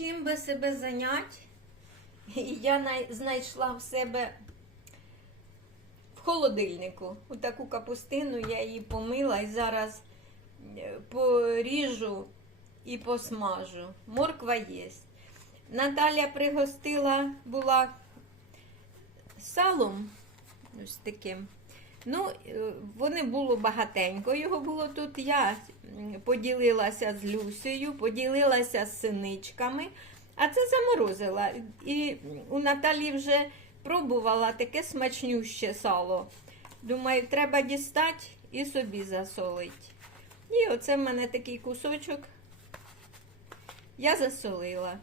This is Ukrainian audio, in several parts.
чим би себе зайняти. І я знайшла в себе в холодильнику. Отаку капустину я її помила і зараз е, поріжу і посмажу. Морква є. Наталя пригостила була салом ось таким. Ну, е, вони було багатенько. Його було тут. Я поділилася з Люсею, поділилася з синичками, а це заморозила. І у Наталі вже пробувала таке смачнюще сало. Думаю, треба дістати і собі засолити. І оце в мене такий кусочок. Я засолила.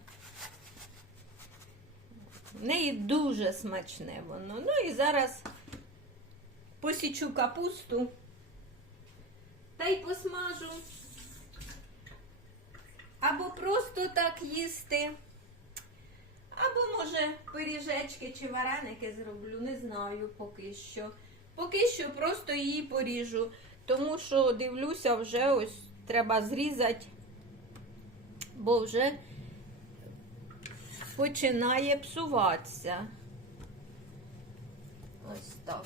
В неї дуже смачне воно. Ну і зараз посічу капусту та й посмажу. Або просто так їсти. Або, може, пиріжечки чи вареники зроблю, не знаю поки що. Поки що просто її поріжу, тому що дивлюся, вже ось треба зрізати, бо вже починає псуватися. Ось так.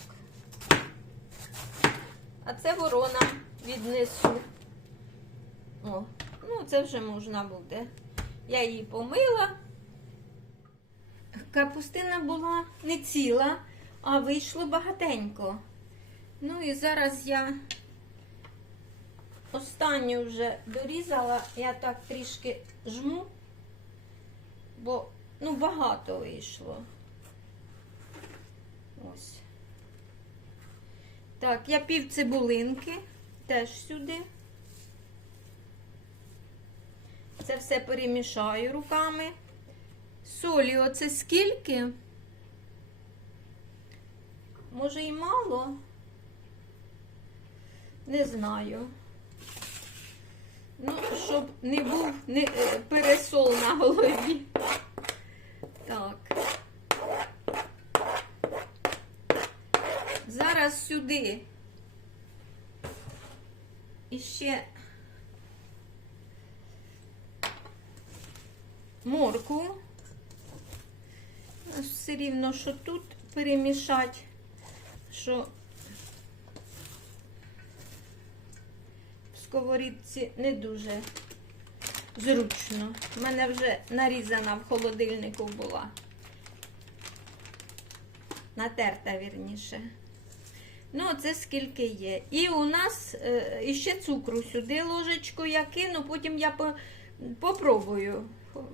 А це ворона віднесу. О, ну це вже можна буде. Я її помила. Капустина була не ціла, а вийшло багатенько. Ну і зараз я останню вже дорізала, я так трішки жму, бо ну багато вийшло. Ось. Так, я пів цибулинки теж сюди. Це все перемішаю руками. Солі оце скільки? Може і мало? Не знаю. Ну, щоб не був не, е, пересол на голові. Так. Зараз сюди. І ще морку. Все рівно, що тут перемішати, що в сковорідці не дуже зручно. У мене вже нарізана в холодильнику була. Натерта, вірніше. Ну, це скільки є. І у нас е, іще цукру сюди ложечку я кину, потім я по, попробую.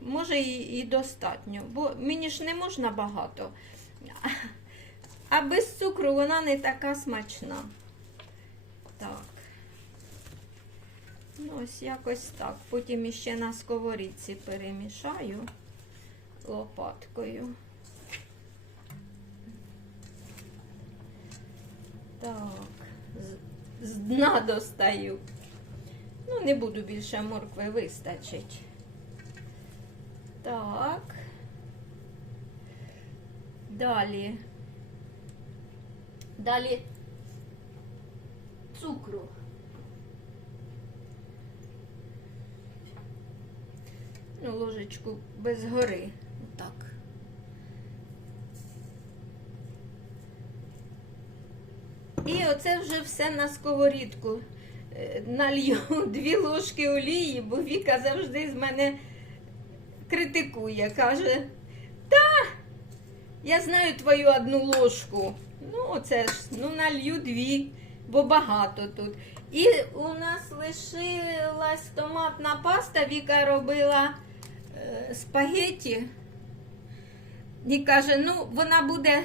Може і, і достатньо, бо мені ж не можна багато. А без цукру вона не така смачна. Так. Ну, ось якось так. Потім іще на сковорідці перемішаю лопаткою. Так, з, дна достаю. Ну, не буду більше моркви вистачить. Так. Далі. Далі цукру. Ну, ложечку без гори. Так. І оце вже все на сковорідку. Е, Налью дві ложки олії, бо Віка завжди з мене критикує. Каже, та, я знаю твою одну ложку. Ну, оце ж, ну налью дві, бо багато тут. І у нас лишилась томатна паста, Віка робила е, спагеті. І каже, ну, вона буде,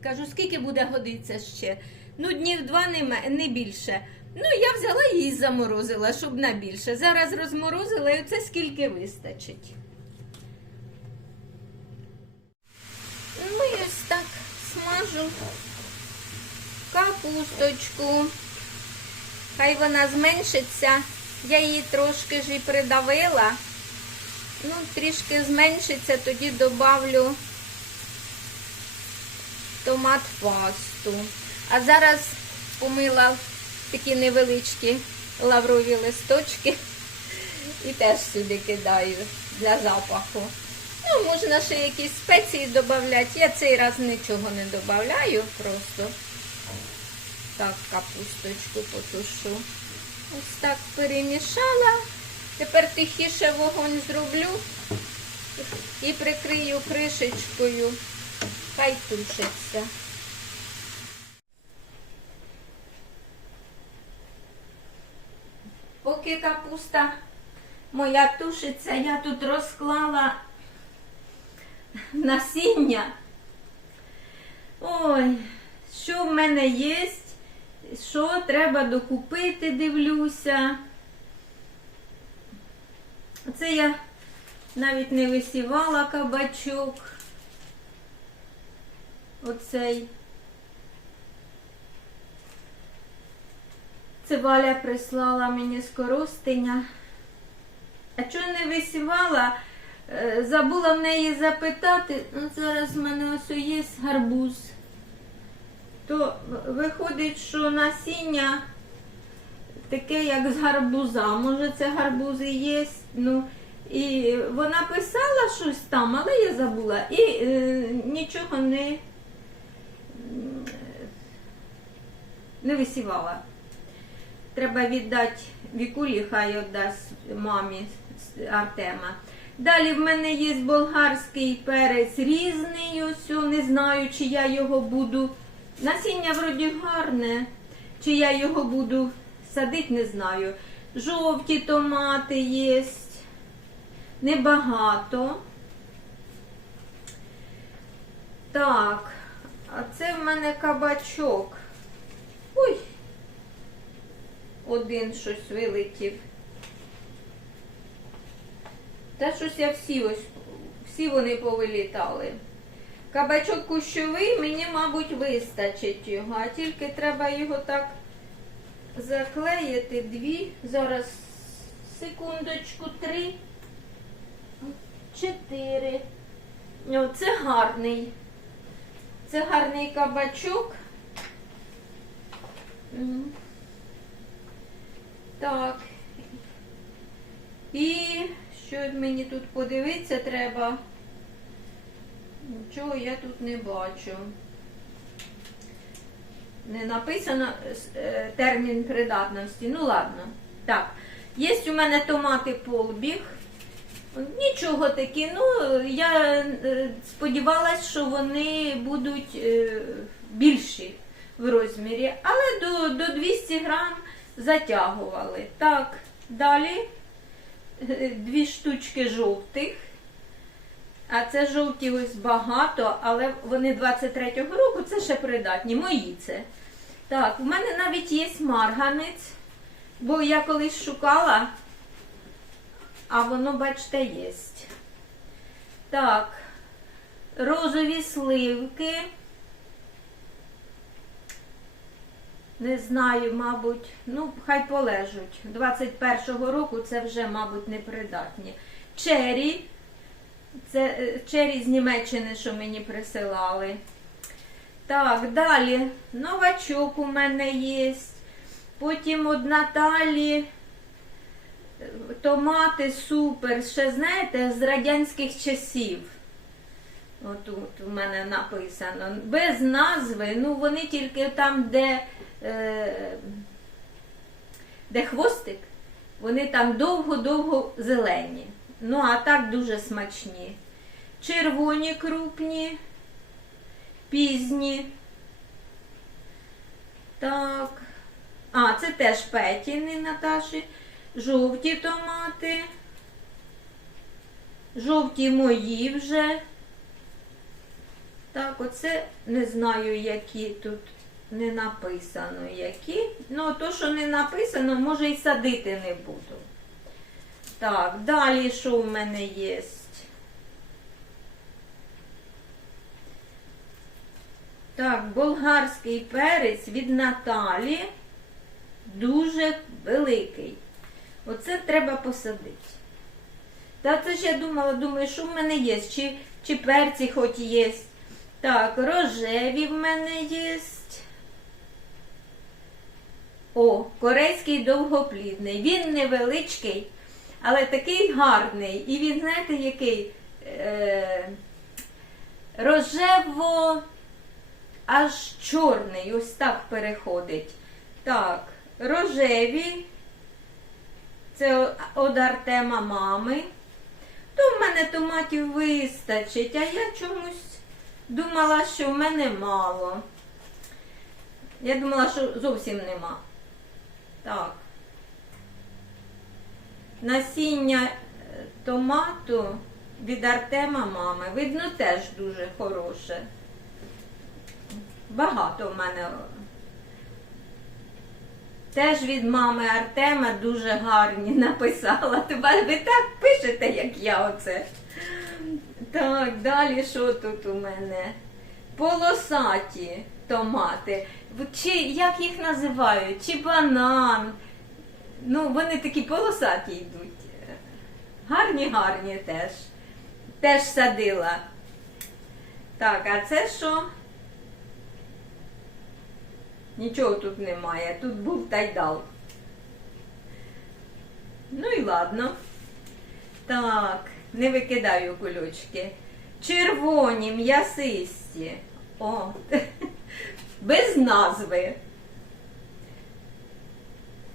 кажу, скільки буде годиться ще? Ну, днів два не, не більше. Ну, я взяла її заморозила, щоб на більше. Зараз розморозила і оце скільки вистачить. Ну, і ось так смажу капусточку. Хай вона зменшиться. Я її трошки ж і придавила. Ну, трішки зменшиться, тоді добавлю томат пасту. А зараз помила такі невеличкі лаврові листочки. І теж сюди кидаю для запаху. Ну, можна ще якісь спеції додати. Я цей раз нічого не додаю, просто так капусточку потушу. Ось так перемішала. Тепер тихіше вогонь зроблю і прикрию кришечкою. Хай тушиться. Поки капуста моя тушиться, я тут розклала насіння. Ой, що в мене є, що треба докупити, дивлюся. Це я навіть не висівала кабачок. Оцей. Це Валя прислала мені з коростеня. А чого не висівала? Е, Забула в неї запитати, ну зараз в мене ось є гарбуз. То виходить, що насіння таке, як з гарбуза. Може, це гарбузи є. Ну, і вона писала щось там, але я забула. І е, нічого не, не висівала. Треба віддати Вікулі, хай віддасть мамі Артема. Далі в мене є болгарський перець різний, ось не знаю, чи я його буду. Насіння вроді гарне, чи я його буду садити, не знаю. Жовті томати є, небагато. Так, а це в мене кабачок. Ой, один щось вилетів. Та щось я всі ось, всі вони повилітали. Кабачок кущовий, мені, мабуть, вистачить його, а тільки треба його так заклеїти дві. Зараз секундочку, три, чотири. О, це гарний. Це гарний кабачок. М. Так. І що мені тут подивитися треба? Нічого я тут не бачу. Не написано е, термін придатності. Ну ладно. Так. Є у мене томати полбіг. Нічого такі. Ну, я е, сподівалась, що вони будуть е, більші в розмірі, але до, до 200 грам затягували. Так, далі дві штучки жовтих. А це жовті ось багато, але вони 23-го року, це ще придатні, мої це. Так, в мене навіть є марганець, бо я колись шукала, а воно, бачите, є. Так, розові сливки. Не знаю, мабуть, ну, хай полежуть. 21-го року це вже, мабуть, непридатні. Чері. Це е, чері з Німеччини, що мені присилали. Так, далі новачок у мене є. Потім од Наталі е, томати супер. Ще знаєте, з радянських часів. Отут у мене написано. Без назви, ну вони тільки там, де, де хвостик, вони там довго-довго зелені. Ну, а так дуже смачні. Червоні крупні, пізні. Так. А, це теж петіни Наташі. Жовті томати. Жовті мої вже. Так, оце не знаю, які тут не написано, які. Ну, то, що не написано, може і садити не буду. Так, далі що в мене є? Так, болгарський перець від Наталі. Дуже великий. Оце треба посадити. Та це ж я думала, думаю, що в мене є? Чи, чи перці хоч є? Так, рожеві в мене є. О, корейський довгоплідний. Він невеличкий, але такий гарний. І він, знаєте, який е, рожево аж чорний, ось так переходить. Так, рожеві. Це од Артема мами. То в мене томатів вистачить, а я чомусь думала, що в мене мало. Я думала, що зовсім нема. Так. Насіння е, томату від Артема мами. Видно, теж дуже хороше. Багато в мене. Теж від мами Артема дуже гарні написала. Тебе ви так пишете, як я оце. Так, далі що тут у мене? Полосаті томати. Чи як їх називають? Чи банан? Ну, вони такі полосаті йдуть. Гарні, гарні теж. Теж садила. Так, а це що? Нічого тут немає. Тут був тайдал. Ну і ладно. Так, не викидаю кульочки. Червоні, м'ясисті. О, без назви.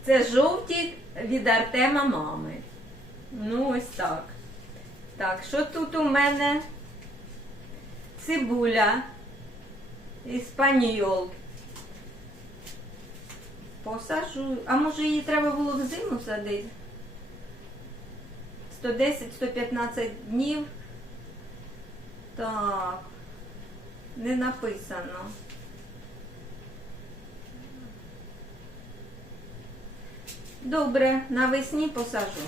Це жовті від Артема мами. Ну, ось так. Так, що тут у мене? Цибуля. Іспаньол. Посажу. А може її треба було в зиму садити? 110-115 днів. Так. Не написано. Добре, навесні посажу.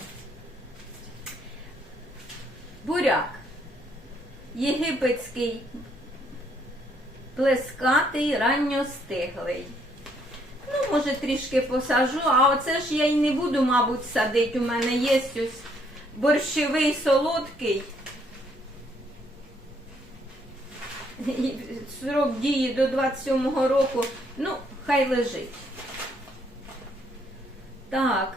Буряк. Єгипетський плескатий, ранньостиглий. Ну, може, трішки посажу, а оце ж я й не буду, мабуть, садити. У мене є ось борщовий солодкий. Срок дії до 27-го року. Ну, хай лежить. Так.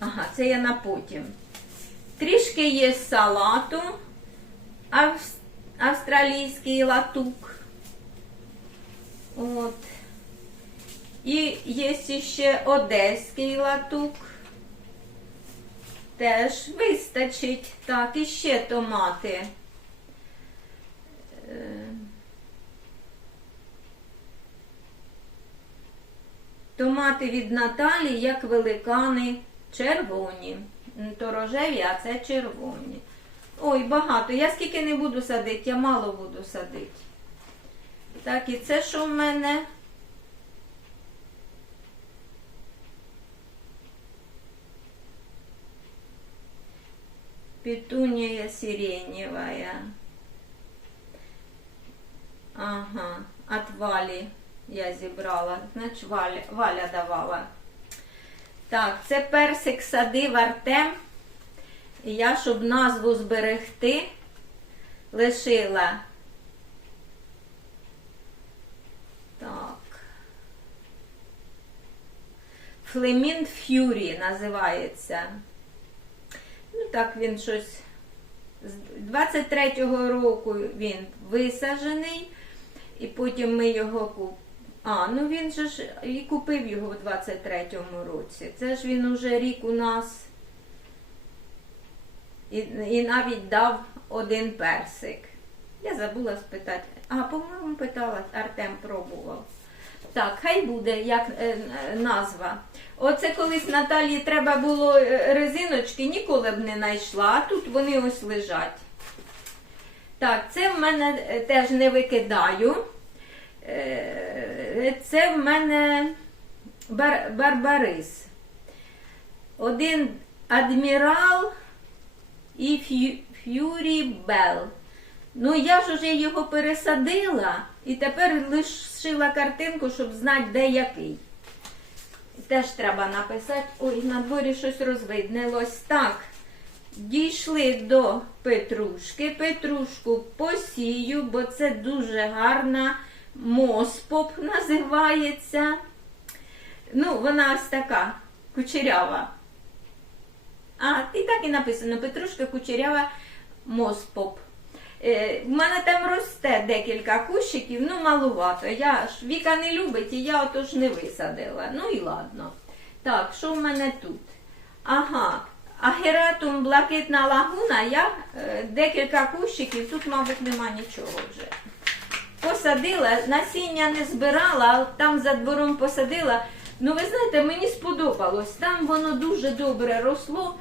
Ага, це я на потім. Трішки є салату. Австралійський латук. От. І є ще одеський латук. Теж вистачить. Так, і ще томати. Е, Томати від Наталі, як великани, червоні. То рожеві, а це червоні. Ой, багато. Я скільки не буду садити, я мало буду садити. Так, і це що в мене? Петуния сиреневая. Ага, от Валі я зібрала. Значить, Валя, Валя давала. Так, це персик садив Артем. І я, щоб назву зберегти, лишила. Так. Флемінт Ф'юрі називається. Ну, так він щось. З 23-го року він висаджений, і потім ми його куп... А, ну він же ж і купив його в 23-му році. Це ж він уже рік у нас і, і навіть дав один персик. Я забула спитати. А, по-моєму, питала, Артем пробував. Так, хай буде як е, назва. Оце колись Наталії треба було е, резиночки, ніколи б не знайшла, а тут вони ось лежать. Так, це в мене е, теж не викидаю. Е, Це в мене бар, барбарис. Один адмірал і Ф'ю- Ф'юрі Белл. Ну, я ж уже його пересадила і тепер лишила картинку, щоб знати, де який. Теж треба написати. Ой, на дворі щось розвиднилось. Так, дійшли до петрушки. Петрушку посію, бо це дуже гарна моспоп називається. Ну, вона ось така кучерява. А, і так і написано Петрушка Кучерява Моспоп. Е, в мене там росте декілька кущиків, ну малувато. Я ж Віка не любить і я отож не висадила. Ну і ладно. Так, що в мене тут? Ага. Агератум блакитна лагуна, я е, декілька кущиків, тут, мабуть, нема нічого вже. Посадила, насіння не збирала, а там за двором посадила. Ну, ви знаєте, мені сподобалось. Там воно дуже добре росло,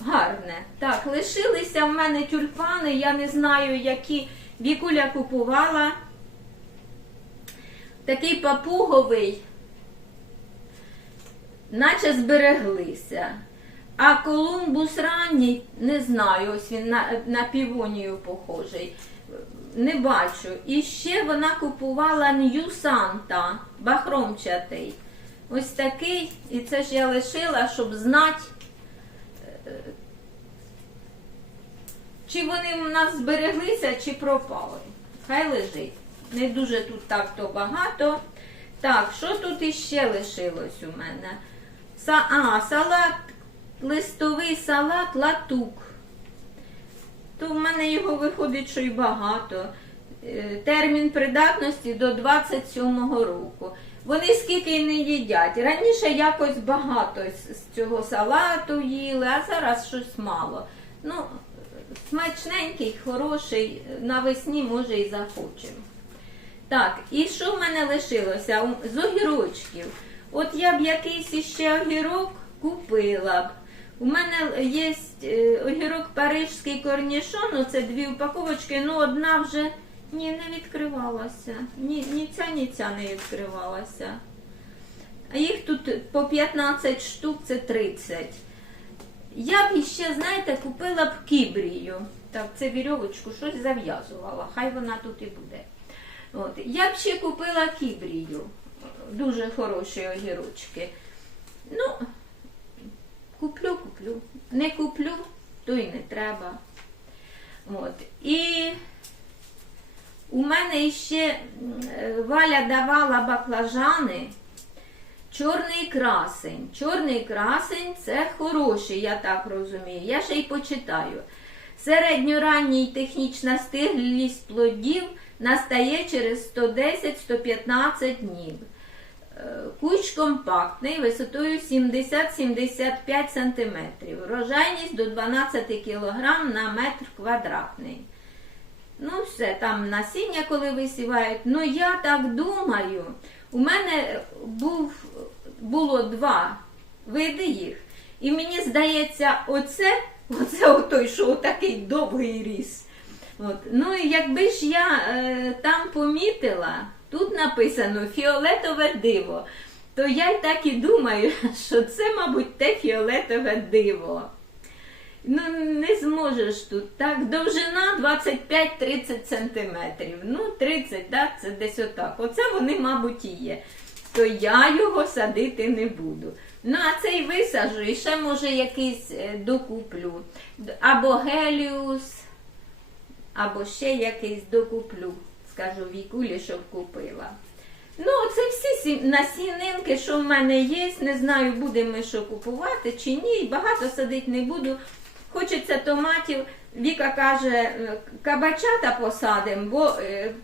гарне. Так, лишилися в мене тюльпани, я не знаю, які Вікуля купувала. Такий папуговий, наче збереглися. А Колумбус ранній, не знаю, ось він на, на півонію похожий. Не бачу. І ще вона купувала Нью Санта, бахромчатий. Ось такий. І це ж я лишила, щоб знати, е, чи вони в нас збереглися, чи пропали. Хай лежить. Не дуже тут так то багато. Так, що тут іще лишилось у мене? Са, а, салат, листовий салат латук. То в мене його виходить, що й багато. Е, Термін придатності до 27-го року. Вони скільки не їдять. Раніше якось багато з цього салату їли, а зараз щось мало. Ну, смачненький, хороший, навесні може і захочемо. Так, і що в мене лишилося? З огірочків. От я б якийсь іще огірок купила б. У мене є е, огірок парижський корнішон, це дві упаковочки, ну одна вже ні, не відкривалася. Ні, ні ця, ні ця не відкривалася. А їх тут по 15 штук, це 30. Я б іще, знаєте, купила б кібрію. Так, це вірьовочку щось зав'язувала, хай вона тут і буде. От. Я б ще купила кібрію. Дуже хороші огірочки. Ну, куплю, куплю. Не куплю, то й не треба. От. І у мене ще е, Валя давала баклажани. Чорний красень. Чорний красень це хороший, я так розумію. Я ще й почитаю. Середньоранній технічна стиглість плодів настає через 110-115 днів. Кущ компактний висотою 70-75 см. Врожайність до 12 кг на метр квадратний. Ну, все, там насіння, коли висівають. Ну, я так думаю, у мене був, було два види їх. І мені здається, оце, оце отой, що такий довгий ріс. От. Ну, якби ж я е, там помітила, тут написано фіолетове диво, то я й так і думаю, що це, мабуть, те фіолетове диво. Ну, не зможеш тут. Так, довжина 25-30 сантиметрів. Ну, 30, так, це десь отак. Оце вони, мабуть, і є. То я його садити не буду. Ну, а цей висаджу і ще, може, якийсь е, докуплю. Або геліус, або ще якийсь докуплю. Скажу вікулі, щоб купила. Ну, це всі насінинки, що в мене є. Не знаю, будемо ми що купувати чи ні. Багато садити не буду. Хочеться томатів. Віка каже, е, кабачата посадимо, бо е,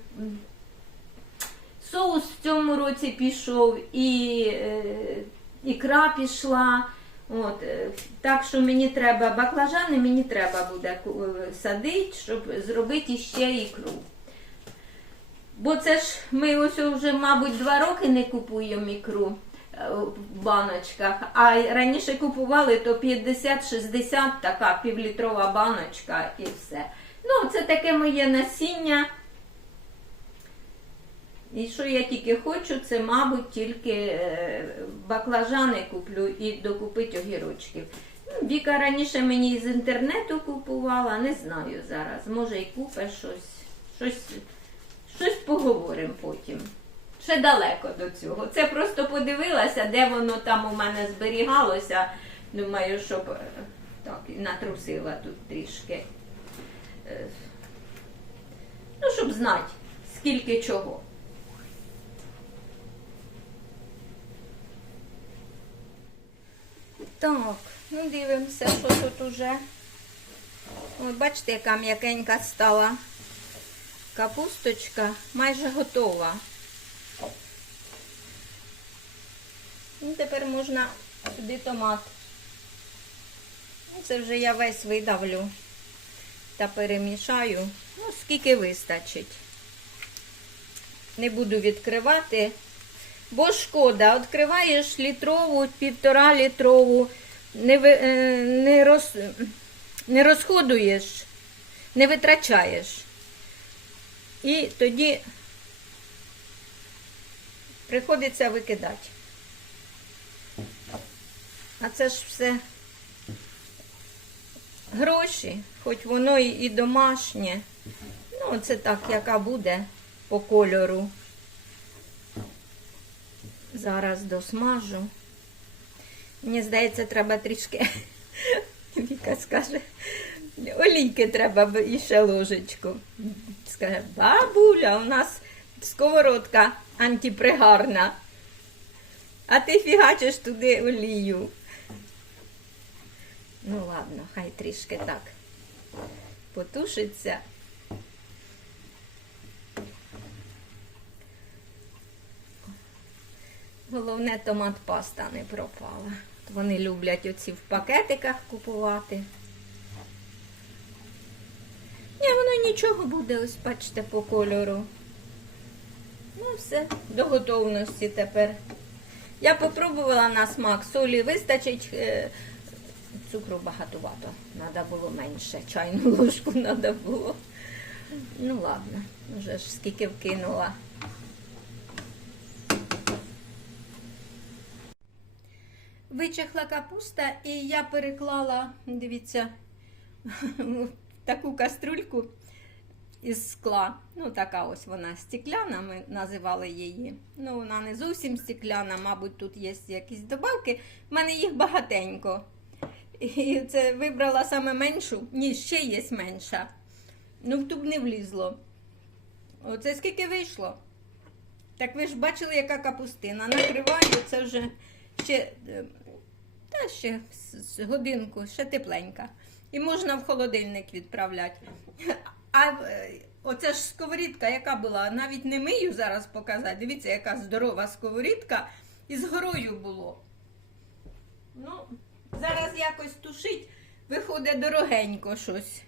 соус в цьому році пішов і е, ікра пішла. От, е, так що мені треба баклажани, мені треба буде е, садити, щоб зробити ще ікру. Бо це ж ми ось вже, мабуть, два роки не купуємо ікру е, в баночках, а раніше купували то 50-60 така півлітрова баночка і все. Ну, це таке моє насіння. І що я тільки хочу, це, мабуть, тільки е, баклажани куплю і докупити огірочків. Ну, Віка раніше мені з інтернету купувала, не знаю зараз. Може і купе щось. Щось, щось поговоримо потім. Ще далеко до цього. Це просто подивилася, де воно там у мене зберігалося. Думаю, щоб е, так, натрусила тут трішки. Е, Ну, щоб знати, скільки чого. Так, Ну, дивимося, що тут уже. От бачите, яка м'якенька стала капусточка, майже готова. Ну, тепер можна сюди томат. Ну, Це вже я весь видавлю та перемішаю. Ну, скільки вистачить. Не буду відкривати, бо шкода, відкриваєш літрову, півтора літрову, не, е, не, роз, не розходуєш, не витрачаєш. І тоді приходиться викидати. А це ж все гроші, хоч воно і, домашнє. Ну, це так, яка буде по кольору. Зараз досмажу. Мені здається, треба трішки. Віка скаже, олійки треба і ще ложечку. Скаже, бабуля, у нас сковородка антипригарна. А ти фігачиш туди олію. Ну ладно, хай трішки так потушиться. Головне, томат паста не пропала. Вони люблять оці в пакетиках купувати. Ні, воно нічого буде, ось бачите, по кольору. Ну, все, до готовності тепер. Я попробувала на смак, солі вистачить, е, цукру багатувато. Треба було менше. Чайну ложку треба було. Ну ладно, вже ж скільки вкинула. Вичахла капуста і я переклала, дивіться, таку каструльку із скла. Ну, така ось вона стекляна, ми називали її. Ну, вона не зовсім стекляна, мабуть, тут є якісь добавки. У мене їх багатенько. І це вибрала саме меншу. Ні, ще є менша. Ну, в туб не влізло. Оце скільки вийшло. Так ви ж бачили, яка капустина. Накриваю, це вже ще, е, та ще годинку, ще тепленька. І можна в холодильник відправляти. А е, оця ж сковорідка, яка була, навіть не мию зараз показати. Дивіться, яка здорова сковорідка. З горою було. Ну, зараз якось тушить, виходить дорогенько щось.